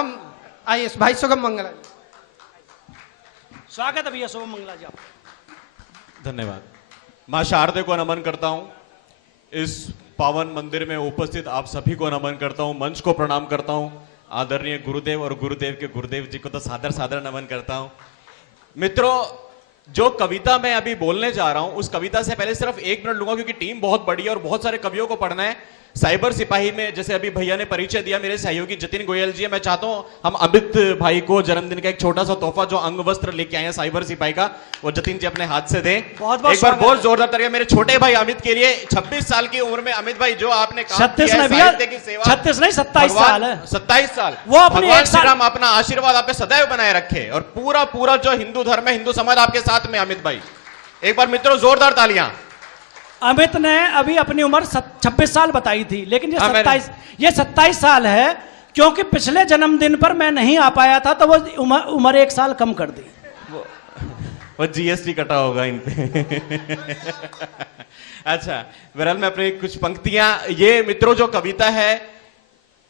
आइए भाई शुभम मंगला जी। स्वागत है भैया शुभम मंगला जी। धन्यवाद। मां शारदे को नमन करता हूं। इस पावन मंदिर में उपस्थित आप सभी को नमन करता हूं, मंच को प्रणाम करता हूं। आदरणीय गुरुदेव और गुरुदेव के गुरुदेव जी को तो सादर सादर नमन करता हूं। मित्रों, जो कविता मैं अभी बोलने जा रहा हूं उस कविता से पहले सिर्फ 1 मिनट लूंगा, क्योंकि टीम बहुत बड़ी है और बहुत सारे कवियों को पढ़ना है। साइबर सिपाही में जैसे अभी भैया ने परिचय दिया, मेरे सहयोगी जतिन गोयल जी है। मैं चाहता हूं हम अमित भाई को जन्मदिन का एक छोटा सा तोहफा जो अंग वस्त्र लेके आए हैं साइबर सिपाही का, वो जतिन जी अपने हाथ से दें। एक बार बहुत जोरदार तरीके मेरे छोटे भाई अमित के लिए। 26 साल की उम्र में अमित भाई जो आपने काम किया है साहित्य की सेवा, 36 नहीं 27 साल है। 27 साल। वो अपने भगवान श्री राम अपना आशीर्वाद आप पे सदैव बनाए रखे और पूरा जो हिंदू धर्म है, हिंदू समाज आपके साथ में। अमित भाई एक बार मित्रों जोरदार तालियां। अमित ने अभी अपनी उम्र 26 साल बताई थी, लेकिन ये 27 साल है, क्योंकि पिछले जन्मदिन पर मैं नहीं आ पाया था तो वो उम्र 1 साल कम कर दी। वो जीएसटी कटा होगा इन पे। अच्छा, बहरहाल मैं अपनी कुछ पंक्तियां, ये मित्रों जो कविता है,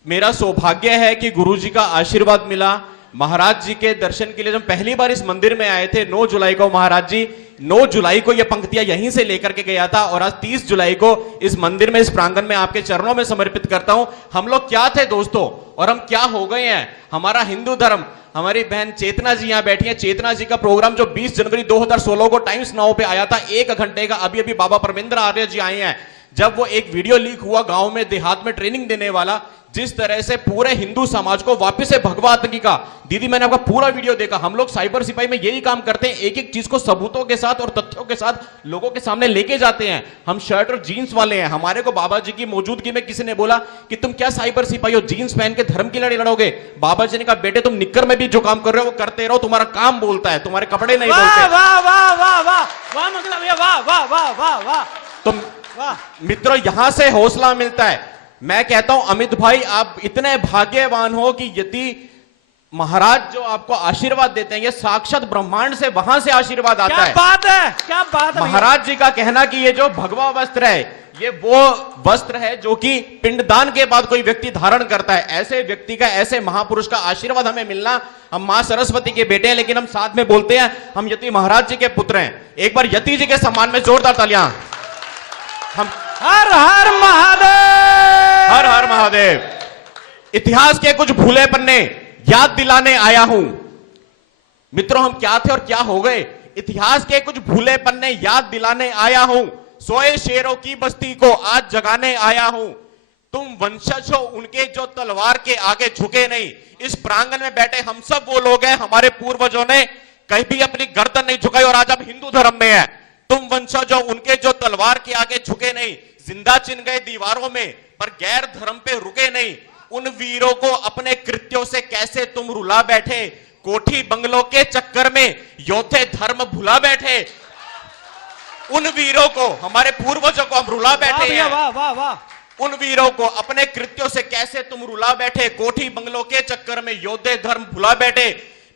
मेरा सौभाग्य है कि गुरुजी का आशीर्वाद मिला। महाराज जी के दर्शन के लिए जब पहली बार इस मंदिर में आए थे 9 जुलाई को, महाराज जी 9 जुलाई को ये पंक्तियां यहीं से लेकर के गया था और आज 30 जुलाई को इस मंदिर में, इस प्रांगण में आपके चरणों में समर्पित करता हूं। हम लोग क्या थे दोस्तों और हम क्या हो गए हैं। हमारा हिंदू धर्म, हमारी बहन चेतना जी यहां बैठी है। चेतना जी का प्रोग्राम जो 20 जनवरी 2016 को टाइम्स नाउ पे आया था 1 घंटे का, अभी अभी बाबा परमेंद्र आर्य जी आए हैं। जब वो एक वीडियो लीक हुआ गांव में, देहात में ट्रेनिंग देने वाला, जिस तरह से पूरे हिंदू समाज को वापस से भगवा आतंकी का, दीदी मैंने आपका पूरा वीडियो देखा। हम लोग साइबर सिपाही में यही काम करते हैं, एक एक चीज को सबूतों के साथ और तथ्यों के साथ लोगों के सामने लेके जाते हैं। हम शर्ट और जीन्स वाले हैं। हमारे को बाबा जी की मौजूदगी में किसी ने बोला कि तुम क्या साइबर सिपाही हो, जीन्स पहन के धर्म की लड़ाई लड़ोगे। बाबा जी ने कहा बेटे तुम निक्कर में भी जो काम कर रहे हो वो करते रहो, तुम्हारा काम बोलता है, तुम्हारे कपड़े नहीं बोलते। वाह वाह वाह वाह वाह मतलब ये वाह वाह वाह वाह वाह। तुम मित्रों यहां से हौसला मिलता है। मैं कहता हूं अमित भाई आप इतने भाग्यवान हो कि यदि महाराज जो आपको आशीर्वाद देते हैं, ये साक्षात ब्रह्मांड से वहां से आशीर्वाद आता है। क्या बात है, क्या बात है। महाराज जी का कहना कि ये जो भगवा वस्त्र है, ये वो वस्त्र है जो कि पिंडदान के बाद कोई व्यक्ति धारण करता है। ऐसे व्यक्ति का, ऐसे महापुरुष का आशीर्वाद हमें मिलना। हम मां सरस्वती के बेटे हैं, लेकिन हम साथ में बोलते हैं हम यति महाराज जी के पुत्र हैं। एक बार यति जी के सम्मान में जोरदार तालियां। हम हर हर महादेव, हर हर महादेव। इतिहास के कुछ भूले पन्ने याद दिलाने आया हूं। मित्रों हम क्या थे और क्या हो गए। इतिहास के कुछ भूले पन्ने याद दिलाने आया हूं। सोए शेरों की बस्ती को आज जगाने आया हूं। तुम वंशज हो उनके जो तलवार के आगे झुके नहीं। इस प्रांगण में बैठे हम सब वो लोग हैं, हमारे पूर्वजों ने कहीं भी अपनी गर्दन नहीं झुकाई और आज हम हिंदू धर्म में है। तुम वंशज हो उनके जो तलवार के आगे झुके नहीं। जिंदा चिन गए दीवारों में पर गैर धर्म पे रुके नहीं। उन वीरों को अपने कृत्यों से कैसे तुम रुला बैठे। कोठी बंगलों के चक्कर में योद्धे धर्म भुला बैठे। उन वीरों को, हमारे पूर्वजों को हम रुला बैठे हैं। वाह वाह वाह। उन वीरों को अपने कृत्यों से कैसे तुम रुला बैठे। कोठी बंगलों के चक्कर में योद्धे धर्म भुला बैठे।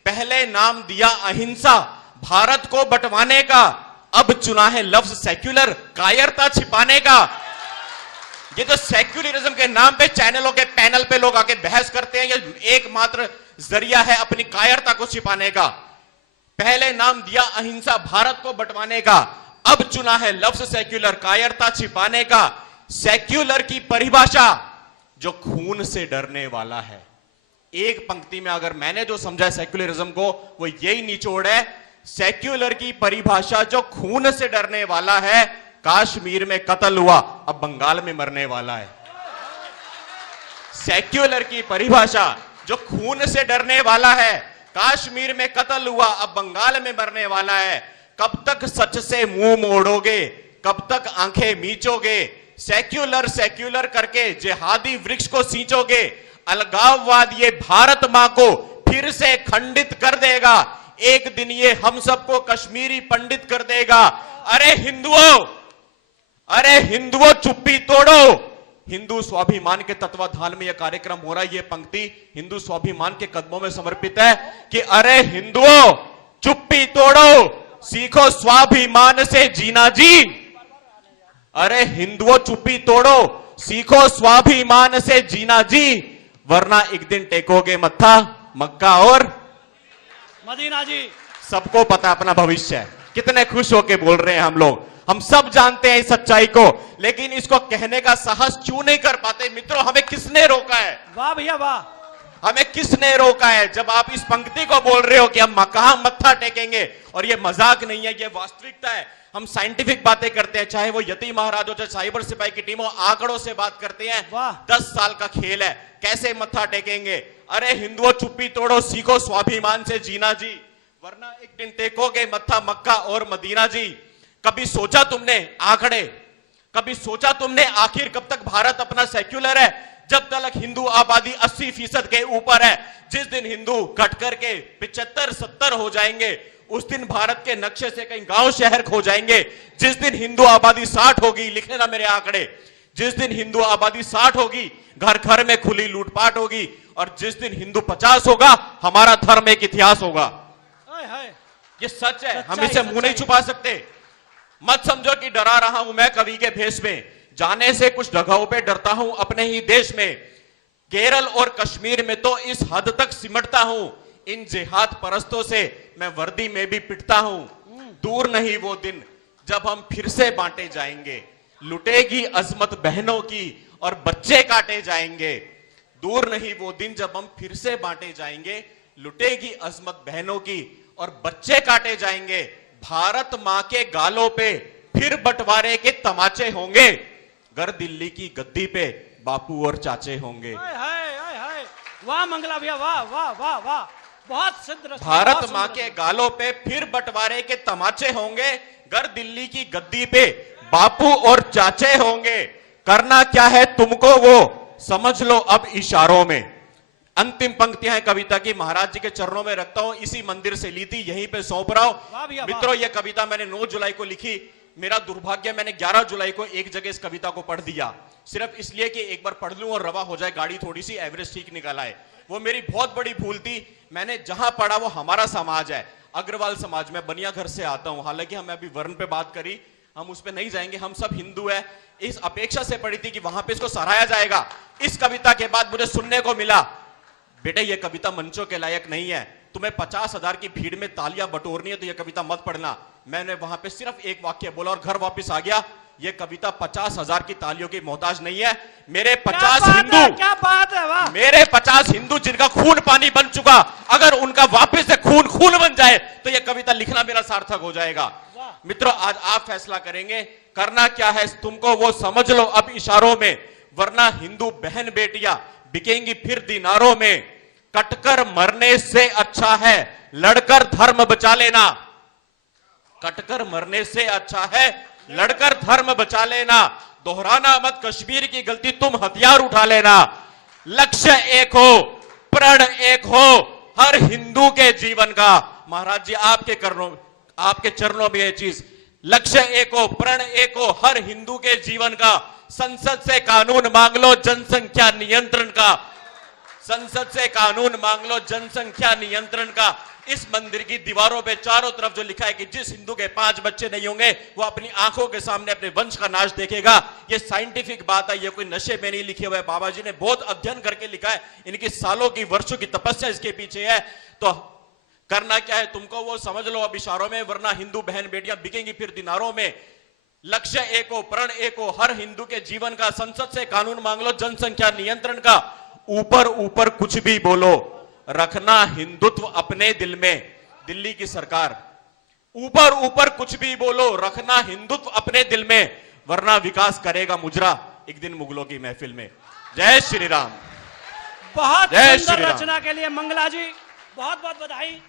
पहले नाम दिया अहिंसा भारत को बंटवाने का, अब चुना है लफ्ज सेक्युलर कायरता छिपाने का। ये जो सेक्युलरिज्म के नाम पे चैनलों के पैनल पे लोग आके बहस करते हैं, ये एकमात्र जरिया है अपनी कायरता को छिपाने का। पहले नाम दिया अहिंसा भारत को बंटवाने का, अब चुना है लफ्ज सेक्युलर कायरता छिपाने का। सेक्युलर की परिभाषा जो खून से डरने वाला है। एक पंक्ति में अगर मैंने जो समझा सेक्युलरिज्म को, वो यही निचोड़ है। सेक्युलर की परिभाषा जो खून से डरने वाला है, कश्मीर में कत्ल हुआ अब बंगाल में मरने वाला है। सेक्युलर की परिभाषा जो खून से डरने वाला है, कश्मीर में कत्ल हुआ अब बंगाल में मरने वाला है। कब तक सच से मुंह मोड़ोगे, कब तक आंखें मीचोगे। सेक्युलर सेक्युलर करके जिहादी वृक्ष को सींचोगे। अलगाववाद ये भारत मां को फिर से खंडित कर देगा। एक दिन ये हम सबको कश्मीरी पंडित कर देगा। अरे हिंदुओं चुप्पी तोड़ो। हिंदू स्वाभिमान के तत्वाधान में यह कार्यक्रम हो रहा है। यह पंक्ति हिंदू स्वाभिमान के कदमों में समर्पित है कि अरे हिंदुओं चुप्पी तोड़ो, सीखो स्वाभिमान से जीना जी। अरे हिंदुओं चुप्पी तोड़ो, सीखो स्वाभिमान से जीना जी। वरना एक दिन टेकोगे मत्था मक्का और मदीना जी। सबको पता अपना भविष्य है। कितने खुश होके बोल रहे हैं हम लोग, हम सब जानते हैं इस सच्चाई को, लेकिन इसको कहने का साहस क्यों नहीं कर पाते? मित्रों, हमें किसने रोका है? वाह भैया वाह। हमें किसने रोका है? जब आप इस पंक्ति को बोल रहे हो कि हम कहां मत्था टेकेंगे, और ये मजाक नहीं है, ये वास्तविकता है। हम साइंटिफिक बातें करते हैं, चाहे वो यति महाराज हो, चाहे साइबर सिपाही की टीम हो, आंकड़ों से बात करते हैं। वाह। 10 साल का खेल है, कैसे मत्था टेकेंगे? अरे हिंदुओं, चुप्पी तोड़ो, सीखो स्वाभिमान से जीना जी, वरना एक दिन टेकोगे मत्था मक्का और मदीना जी। कभी सोचा तुमने आंकड़े, कभी सोचा तुमने आखिर कब तक भारत अपना सेक्युलर है? जब तक हिंदू आबादी 80% के ऊपर है। जिस दिन हिंदू घट करके 75-70 हो जाएंगे, उस दिन भारत के नक्शे से कहीं गांव शहर खो जाएंगे। जिस दिन हिंदू आबादी 60 होगी, लिख लेना मेरे आंकड़े, जिस दिन हिंदू आबादी 60 होगी, घर घर में खुली लूटपाट होगी, और जिस दिन हिंदू 50 होगा, हमारा धर्म एक इतिहास होगा। ये सच है, हम इसे मुंह नहीं छुपा सकते। मत समझो कि डरा रहा हूं मैं कवि के भेष में, जाने से कुछ जगहों पे डरता हूं अपने ही देश में। केरल और कश्मीर में तो इस हद तक सिमटता हूं, इन जिहाद परस्तों से मैं वर्दी में भी पिटता हूं। दूर नहीं वो दिन जब हम फिर से बांटे जाएंगे, लुटेगी अजमत बहनों की और बच्चे काटे जाएंगे। दूर नहीं वो दिन जब हम फिर से बांटे जाएंगे, लुटेगी अजमत बहनों की और बच्चे काटे जाएंगे। भारत मां के गालों पे फिर बंटवारे के तमाचे होंगे, घर दिल्ली की गद्दी पे बापू और चाचे होंगे। वाह मंगला भैया, वाह वाह वाह वाह, बहुत सिद्ध रचना। भारत मां के गालों पे फिर बंटवारे के तमाचे होंगे, घर दिल्ली की गद्दी पे बापू और चाचे होंगे। करना क्या है तुमको वो समझ लो अब इशारों में। अंतिम पंक्तियां हैं कविता की, महाराज जी के चरणों में रखता हूं, इसी मंदिर से ली थी, यहीं पे सौंप रहा हूं। मित्रों, यह कविता मैंने 9 जुलाई को लिखी। मेरा दुर्भाग्य, मैंने 11 जुलाई को एक जगह इस कविता को पढ़ दिया, सिर्फ इसलिए कि एक बार पढ़ लूं और रवा हो जाए, गाड़ी थोड़ी सी एवरेज ठीक निकल आए। वो मेरी बहुत बड़ी भूल थी। मैंने जहां पढ़ा वो हमारा समाज है, अग्रवाल समाज में, बनिया घर से आता हूं। हालांकि हमें अभी वर्ण पे बात करी, हम उस पे नहीं जाएंगे, हम सब हिंदू है। इस अपेक्षा से पढ़ी थी कि वहां पे इसको सराहा जाएगा। इस कविता के बाद मुझे सुनने को मिला, बेटे ये कविता मंचों के लायक नहीं है, तुम्हें 50,000 की भीड़ में तालियां बटोरनी है तो यह कविता मत पढ़ना। मैंने वहां पे सिर्फ एक वाक्य बोला और घर वापस आ गया। यह कविता 50,000 की तालियों की मोहताज नहीं है। मेरे 50 हिंदू, क्या बात है, वाह। मेरे 50 हिंदू जिनका खून पानी बन चुका, अगर उनका वापस से खून खून बन जाए तो यह कविता लिखना मेरा सार्थक हो जाएगा। मित्रों, आज आप फैसला करेंगे, करना क्या है तुमको वो समझ लो अब इशारों में, वरना हिंदू बहन बेटियां बिकेंगी फिर दिनारों में। कटकर मरने से अच्छा है लड़कर धर्म बचा लेना, कटकर मरने से अच्छा है लड़कर धर्म बचा लेना। दोहराना मत कश्मीर की गलती, तुम हथियार उठा लेना। लक्ष्य एक हो, प्रण एक हो, हर हिंदू के जीवन का। महाराज जी आपके चरणों में यह चीज, लक्ष्य एक हो, प्रण एक हो, हर हिंदू के जीवन का। संसद से कानून मांग लो जनसंख्या नियंत्रण का, संसद से कानून मांग लो जनसंख्या नियंत्रण का। इस मंदिर की दीवारों पे चारों तरफ जो लिखा है कि जिस हिंदू के 5 बच्चे नहीं होंगे वो अपनी आंखों के सामने अपने वंश का नाश देखेगा। ये साइंटिफिक बात है, ये कोई नशे में नहीं लिखे हुए। बाबा जी ने बहुत अध्ययन करके लिखा है, इनकी सालों की वर्षों की तपस्या इसके पीछे है। तो करना क्या है तुमको वो समझ लो अब इशारों में, वरना हिंदू बहन बेटियां बिकेंगी फिर दिनारों में। लक्ष्य एक हो, प्रण एक हो, हर हिंदू के जीवन का। संसद से कानून मांग लो जनसंख्या नियंत्रण का। ऊपर ऊपर कुछ भी बोलो, रखना हिंदुत्व अपने दिल में। दिल्ली की सरकार, ऊपर ऊपर कुछ भी बोलो, रखना हिंदुत्व अपने दिल में, वरना विकास करेगा मुजरा एक दिन मुगलों की महफिल में। जय श्री राम। बहुत जय सुंदर श्री राम। रचना के लिए मंगला जी बहुत बहुत बधाई।